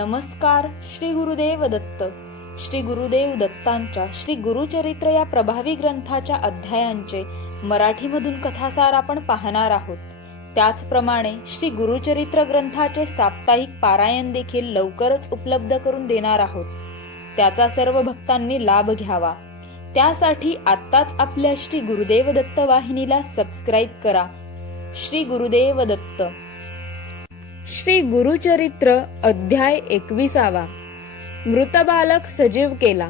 नमस्कार. श्री गुरुदेव दत्त. श्री गुरुदेव दत्तांच्या श्री गुरुचरित्र या प्रभावी ग्रंथाच्या अध्यायांचे मराठीमधून कथासार आपण पाहणार आहोत. त्याचप्रमाणे श्री गुरुचरित्र ग्रंथाचे साप्ताहिक पारायण देखील लवकरच उपलब्ध करून देणार आहोत. त्याचा सर्व भक्तांनी लाभ घ्यावा. त्यासाठी आत्ताच आपल्या श्री गुरुदेव दत्त वाहिनीला सबस्क्राईब करा. श्री गुरुदेव दत्त. श्री गुरुचरित्र अध्याय 21. मृत बालक सजीव केला.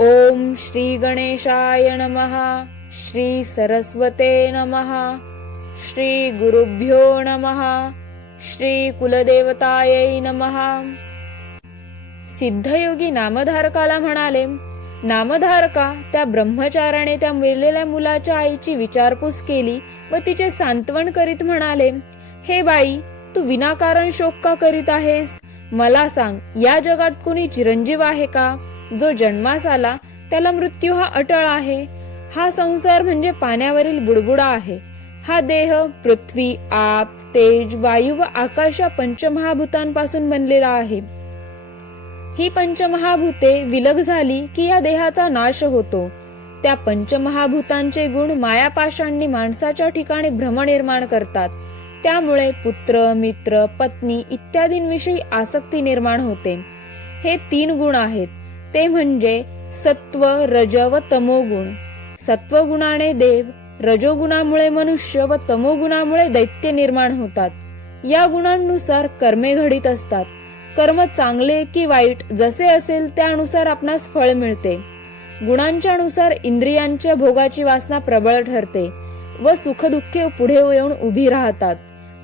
ओम श्री गणेशाय नमः. श्री सरस्वते नमः. श्री गुरुभ्यो नमः. श्री कुलदेवतायै नमः. सिद्धयोगी नामधारकाला म्हणाले, नामधारका, त्या ब्रह्मचाराने त्या मेलेल्या मुलाच्या आईची विचारपूस केली व तिचे सांत्वन करीत म्हणाले, हे बाई, तू विनाकारण शोक का करीत आहेस? मला सांग, या जगात कोणी चिरंजीव आहे का? जो जन्मास आला त्याला मृत्यू हा अटळ आहे. हा संसार म्हणजे पाण्यावरील बुडबुडा आहे. हा देह पृथ्वी, आप, तेज, वायू व आकाश या पंचमहाभूतांपासून बनलेला आहे. ही पंचमहाभूते विलग झाली की या देहाचा नाश होतो. त्या पंचमहाभूतांचे गुण मायापाशांनी माणसाच्या ठिकाणी भ्रम निर्माण करतात. त्यामुळे पुत्र, मित्र, पत्नी इत्यादींविषयी आसक्ती निर्माण होते. हे 3 गुण आहेत, ते म्हणजे सत्व, रज व तमोगुण. सत्वगुणाने देव, रजोगुणामुळे मनुष्य व तमोगुणामुळे दैत्य निर्माण होतात. या गुणांनुसार कर्मे घडित असतात. कर्म चांगले की वाईट जसे असेल त्यानुसार आपणास फळ मिळते. गुणांच्या नुसार इंद्रियांच्या भोगाची वासना प्रबळ ठरते व सुखदुःखे पुढे येऊन उभी राहतात.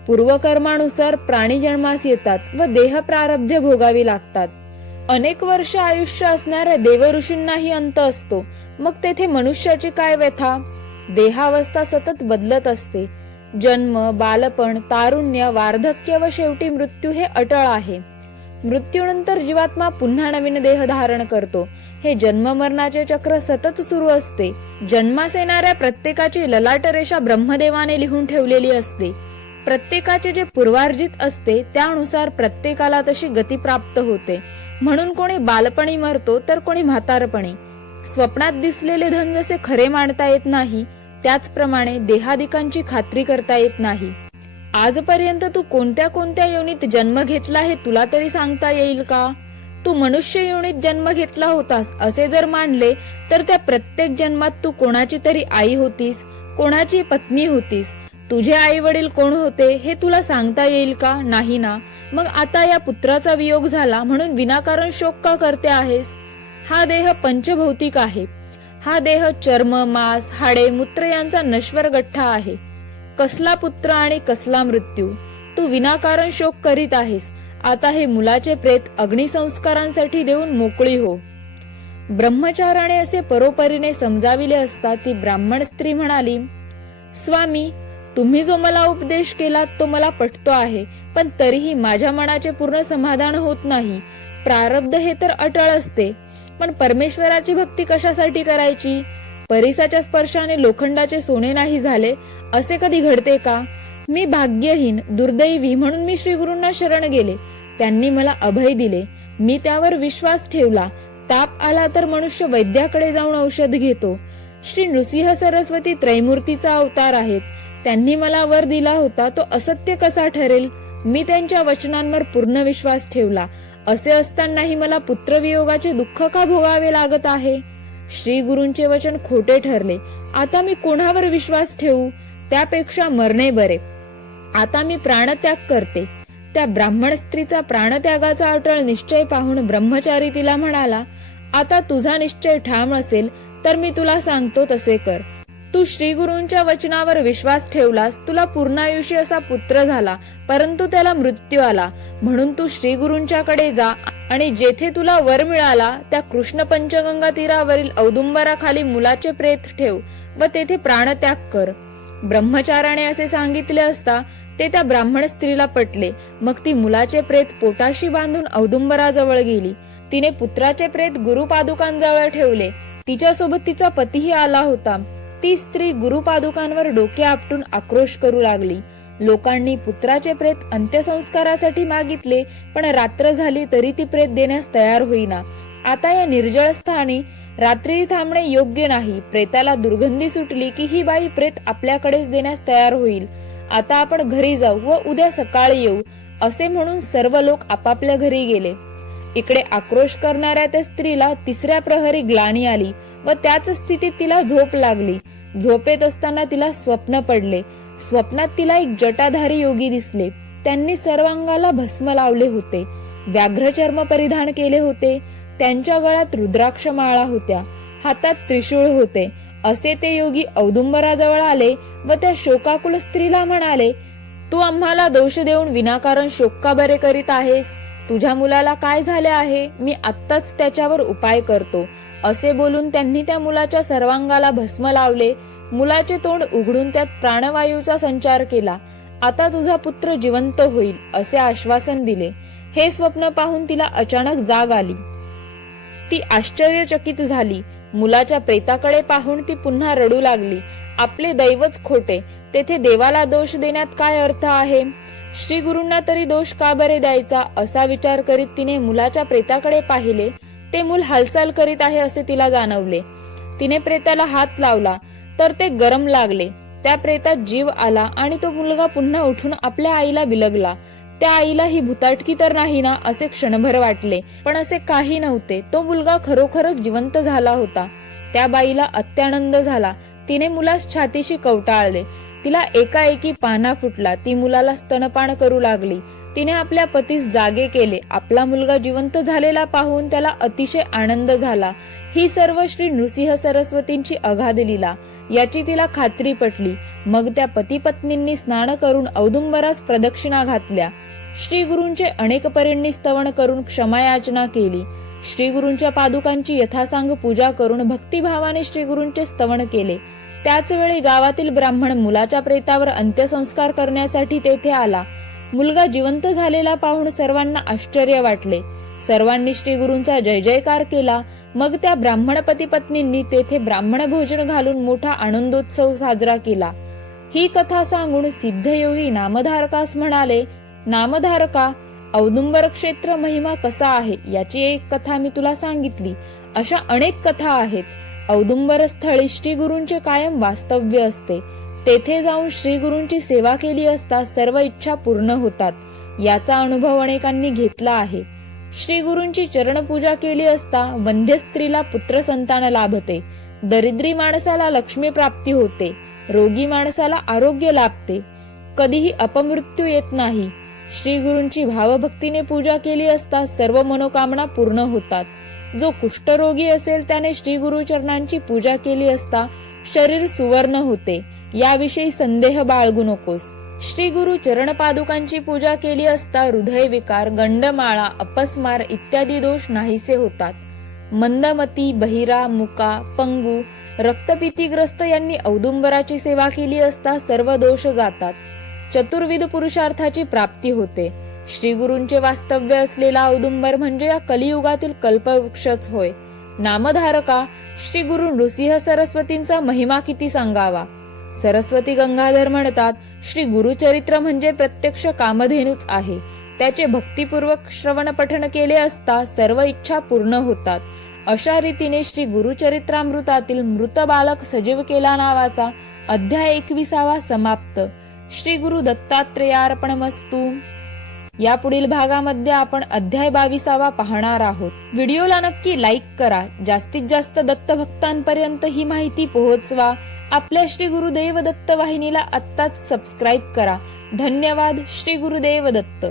पूर्वकर्मानुसार प्राणी जन्मास येतात व देह प्रारब्ध भोगावी लागतात. अनेक वर्ष आयुष्य असणाऱ्या देवऋषींनाही अंत असतो. मग तेथे मनुष्याची काय व्यथा? देहावस्था सतत बदलत असते. जन्म, बालपण, तारुण्य, वार्धक्य व शेवटी मृत्यू हे अटळ आहे. मृत्यूनंतर जीवात्मा पुन्हा नवीन देह धारण करतो. हे जन्ममरणाचे चक्र सतत सुरू असते. जन्मास येणाऱ्या प्रत्येकाची ललाट रेषा ब्रह्मदेवाने लिहून ठेवलेली असते. प्रत्येकाचे जे पूर्वार्जित असते त्यानुसार प्रत्येकाला तशी गती प्राप्त होते. म्हणून कोणी बालपणी मरतो तर कोणी म्हातारपणी. स्वप्नात दिसलेले धन जसे खरे मानता येत नाही, त्याचप्रमाणे देहादिकांची खात्री करता येत नाही. आजपर्यंत तू कोणत्या कोणत्या योनीत जन्म घेतला हे तुला तरी सांगता येईल का? तू मनुष्य योनीत जन्म घेतला होतास असे जर मानले तर त्या प्रत्येक जन्मात तू कोणाची तरी आई होतीस, कोणाची पत्नी होतीस. तुझे आई वडील कोण होते हे तुला सांगता येईल का? नाही ना. मग आता या पुत्राचा वियोग झाला म्हणून विनाकारण शोक का करते आहेस? हा देह पंचभौतिक आहे. हा देह चर्म, मांस, हाडे, मूत्र यांचा नश्वर गठ्ठा आहे. कसला पुत्र आणि कसला मृत्यू? तू विनाकारण शोक करीत आहेस. आता हे मुलाचे प्रेत अग्निसंस्कारांसाठी देऊन मोकळी हो. ब्रह्मचाराने असे परोपरीने समजाविले असता ती ब्राह्मण स्त्री म्हणाली, स्वामी, तुम्ही जो मला उपदेश केला तो मला पटतो आहे, पण तरीही माझ्या मनाचे पूर्ण समाधान होत नाही. प्रारब्ध हे तर अटळ असते, पण परमेश्वराची भक्ती कशासाठी करायची? परिसाच्या स्पर्शाने लोखंडाचे सोने नाही झाले असे कधी घडते का? मी भाग्यहीन, दुर्दैवी म्हणून मी श्री गुरूंना शरण गेले. त्यांनी मला अभय दिले. मी त्यावर विश्वास ठेवला. ताप आला तर मनुष्य वैद्याकडे जाऊन औषध घेतो. श्री नृसिंह सरस्वती त्रैमूर्तीचा अवतार आहेत. त्यांनी मला वर दिला होता तो असत्य कसा ठरेल? मी त्यांच्या वचनांवर पूर्ण विश्वास ठेवला. असे असतानाही मला पुत्रवियोगाचे दुःख का भोगावे लागत आहे? श्री गुरूंचे वचन खोटे ठरले. आता मी कोणावर विश्वास ठेवू? त्यापेक्षा मरणे बरे. आता मी प्राणत्याग करते. त्या ब्राह्मण स्त्रीचा प्राणत्यागाचा अटळ निश्चय पाहून ब्रह्मचारी तिला म्हणाला, आता तुझा निश्चय ठाम असेल तर मी तुला सांगतो तसे कर. तू श्री गुरूंच्या वचनावर विश्वास ठेवलास. तुला पूर्णायुषी असा पुत्र झाला, परंतु त्याला मृत्यू आला. म्हणून तू श्री गुरूंच्याकडे जा आणि जेथे तुला वर मिळाला त्या कृष्ण पंचगंगा तीरावरील औदुंबराखाली मुलाचे प्रेत ठेव व तेथे प्राणत्याग कर. ब्रह्मचाराने असे सांगितले असता ते त्या ब्राह्मण स्त्रीला पटले. मग ती मुलाचे प्रेत पोटाशी बांधून औदुंबराजवळ गेली. तिने पुत्राचे प्रेत गुरुपादुकांजवळ ठेवले. तिच्यासोबत तिचा पतीही आला होता. ती स्त्री गुरुपादुकांवर डोके आपटून आक्रोश करू लागली. लोकांनी पुत्राचे प्रेत अंत्यसंस्कारासाठी मागितले, पण रात्र झाली तरी ती प्रेत देण्यास तयार होईना. आता या निर्जळ स्थानी रात्री थांबणे योग्य नाही. प्रेताला दुर्गंधी सुटली की ही बाई प्रेत आपल्याकडेच देण्यास तयार होईल. आता आपण घरी जाऊ व उद्या सकाळी येऊ, असे म्हणून सर्व लोक आपापल्या घरी गेले. इकडे आक्रोश करणाऱ्या त्या स्त्रीला तिसऱ्या प्रहरी ग्लानी आली व त्याच स्थितीत तिला झोप लागली. झोपेत असताना तिला स्वप्न पडले. स्वप्नात तिला एक जटाधारी योगी दिसले. त्यांनी सर्वांगाला भस्म लावले होते, व्याघ्रचर्म परिधान केले होते, त्यांच्या गळ्यात रुद्राक्ष माळा होत्या, हातात त्रिशूळ होते. असे ते योगी औदुंबराजवळ आले व त्या शोकाकुल स्त्रीला म्हणाले, तू आम्हाला दोष देऊन विनाकारण शोक का बरे करीत आहेस? तुझ्या मुलाला काय झाले आहे? मी आत्ताच त्याच्यावर उपाय करतो. असे बोलून त्यांनी त्या मुलाच्या सर्वांगाला भस्म लावले. मुलाचे तोंड उघडून त्यात प्राणवायूचा संचार केला. आता तुझा पुत्र जिवंत होईल असे आश्वासन दिले. हे स्वप्न पाहून तिला अचानक जाग आली. ती आश्चर्यचकित झाली. मुलाच्या प्रेताकडे पाहून ती पुन्हा रडू लागली. आपले दैवच खोटे, तेथे देवाला दोष देण्यात काय अर्थ आहे? श्री गुरूंना तरी दोष का बरे द्यायचा, असा विचार करीत तिने मुलाच्या प्रेताकडे पाहिले. ते मूल हालचाल करीत आहे असे तिला जाणवले. तिने प्रेताला हात लावला तर ते गरम लागले. त्या प्रेतात जीव आला आणि तो मुलगा पुन्हा उठून आपल्या आईला बिलगला. त्या आईला ही भुताटकी तर नाही ना असे क्षणभर वाटले, पण असे काही नव्हते. तो मुलगा खरोखरच जिवंत झाला होता. त्या बाईला अत्यानंद झाला. तिने मुलास छातीशी कवटाळले. तिला एकाएकी पाना फुटला. ती मुलाला स्तनपान करू लागली. तिने आपल्या पतीस जागे केले. आपला मुलगा जिवंत झालेला पाहून त्याला अतिशय आनंद झाला. ही सर्व श्री नृसिंह सरस्वतींची अगाध लीला याची तिला खात्री पटली. मग त्या पती पत्नींनी स्नान करून औदुंबरास प्रदक्षिणा घातल्या. श्री गुरूंचे अनेक परींनी स्तवन करून क्षमायाचना केली. श्री गुरूंच्या पादुकांची यथासांग पूजा करून भक्तिभावाने श्री गुरूंचे स्तवन केले. त्याच वेळी गावातील ब्राह्मण मुलाच्या प्रेतावर अंत्यसंस्कार करण्यासाठी तेथे आला. मुलगा जिवंत झालेला पाहून सर्वांना आश्चर्य वाटले. सर्वांनी श्री गुरूंचा जय जयकार केला. मग त्या ब्राह्मण पती पत्नींनी तेथे ब्राह्मण भोजन घालून मोठा आनंदोत्सव साजरा केला. ही कथा सांगून सिद्धयोगी नामधारकास म्हणाले, नामधारका, औदुंबर क्षेत्र महिमा कसा आहे याची एक कथा मी तुला सांगितली. अशा अनेक कथा आहेत. औदुंबर स्थळी श्री गुरूंचे कायम वास्तव्य असते. तेथे जाऊन श्री गुरूंची सेवा केली असता सर्व इच्छा पूर्ण होतात. याचा अनुभव अनेकांनी घेतला आहे. श्री गुरूंची चरणपूजा केली असता वंध्य स्त्रीला पुत्र संतान लाभते, दरिद्री माणसाला लक्ष्मी प्राप्ती होते, रोगी माणसाला आरोग्य लाभते, कधीही अपमृत्यू येत नाही. श्री गुरूंची भावभक्तीने पूजा केली असता सर्व मनोकामना पूर्ण होतात. जो कुष्ठरोगी असेल त्याने श्री गुरु चरणांची पूजा केली असता शरीर सुवर्ण होते. याविषयी संदेह बाळगू नकोस. श्री गुरु चरण पादुकांची पूजा केली असता हृदय विकार, गंडमाळा, अपस्मार इत्यादी दोष नाहीसे होतात. मंदमती, बहिरा, मुका, पंगू, रक्तपितीग्रस्त यांनी औदुंबराची सेवा केली असता सर्व दोष जातात. चतुर्विध पुरुषार्थाची प्राप्ती होते. श्री गुरूंचे वास्तव्य असलेला औदुंबर म्हणजे या कलियुगातील कल्पवृक्षच होय. नामधारका, श्री गुरु नृसिंह सरस्वतींचा महिमा किती सांगावा. सरस्वती गंगाधर म्हणतात, श्री गुरुचरित्र म्हणजे प्रत्यक्ष कामधेनूच आहे. त्याचे भक्तिपूर्वक श्रवण पठण केले असता सर्व इच्छा पूर्ण होतात. अशा रीतीने श्री गुरुचरित्रामृतातील मृत बालक सजीव केला नावाचा अध्याय 21 समाप्त. श्री गुरु दत्तात्रेयार्पणमस्तु. या पुढील भागामध्ये आपण अध्याय 22 पाहणार आहोत. व्हिडिओला नक्की लाईक करा. जास्तीत जास्त दत्त भक्तांपर्यंत ही माहिती पोहोचवा. आपल्या श्री गुरुदेव दत्त वाहिनीला आत्ताच सबस्क्राईब करा. धन्यवाद. श्री गुरुदेव दत्त.